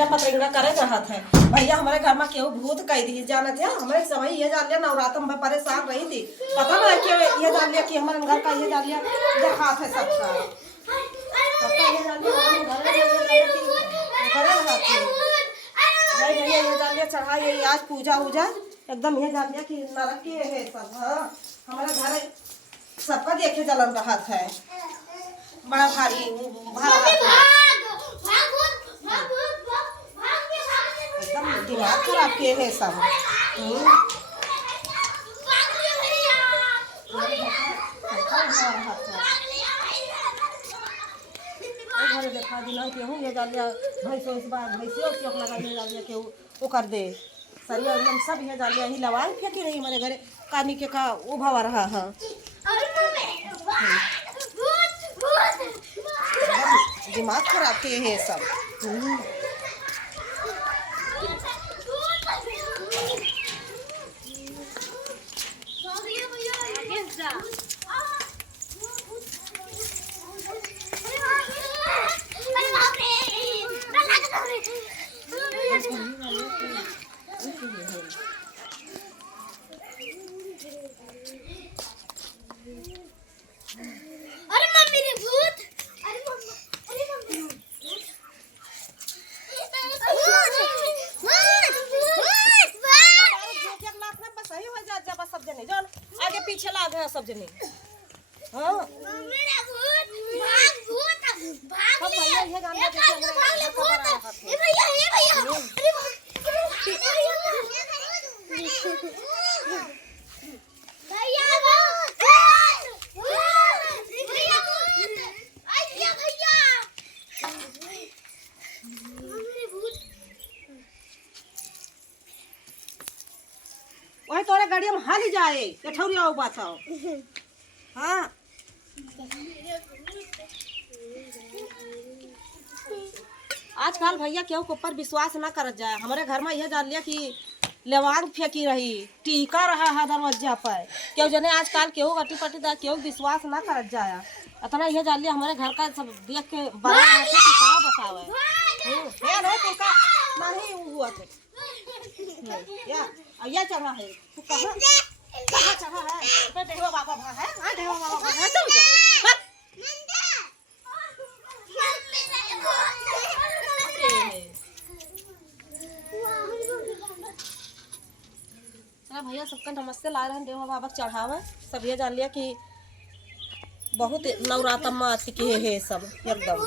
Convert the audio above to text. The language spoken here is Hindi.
पतंगा करे रहत है भैया हमारे घर में केहू भूत कह दी जाना था हमारे समय ये जान लिया नवरात्र में परेशान रही थी पता ना कि ये जान लिया कि हमारे घर का ये जान लिया जखात है सबका ये जान लिया भैया ये जान लिया चढ़ा ये आज पूजा उजा एकदम ये जान लिया कि नरक के है सब। हाँ हमारे घर सबका देखे जलन रहा है बड़ा भारी एकदम दिमाग खराब किए है सब। देखा दिला केहू ये डाल दिया भैंसों इस बार भैंसियों चौक लगा ये डाल दिया केहू वो कर दे सरिया हम सब ये डाल दिया ही लवाई फेंकी रही हमारे घरे कानी के का उभावा रहा है। दिमाग खराब किए है सब। अरे मम्मी रे भूत अरे मम्मा अरे मम्मी सही हो जा जब सब जने जान आगे पीछे लाग है सब जने। हां मम्मी रे भूत भाग ले ये गाना भाग ले भूत ए भैया अरे वही तोरे गाड़ी में हाल ही जाए के ठौरिया हो बात हो। हां आजकल भैया केहू के ऊपर विश्वास ना करत जाए। हमारे घर में यह जान लिया कि लेवांग फेंकी रही टीका रहा है दरवाजा पर केहू जने आजकल केहू गटी पटी दा केहू विश्वास ना करत जाए। इतना यह जान लिया हमारे घर का सब देख के बड़ा रहता कि का बतावे है नहीं तो का नहीं हुआ तो या चढ़ा है तू कहां चढ़ा है तो देवा बाबा भा है। हां देवा बाबा भा है चल भैया सबका नमस्ते ला रहे हैं देवा बाबा चढ़ावे सब ये जान लिया कि बहुत नवरात्र में आती के है सब एकदम।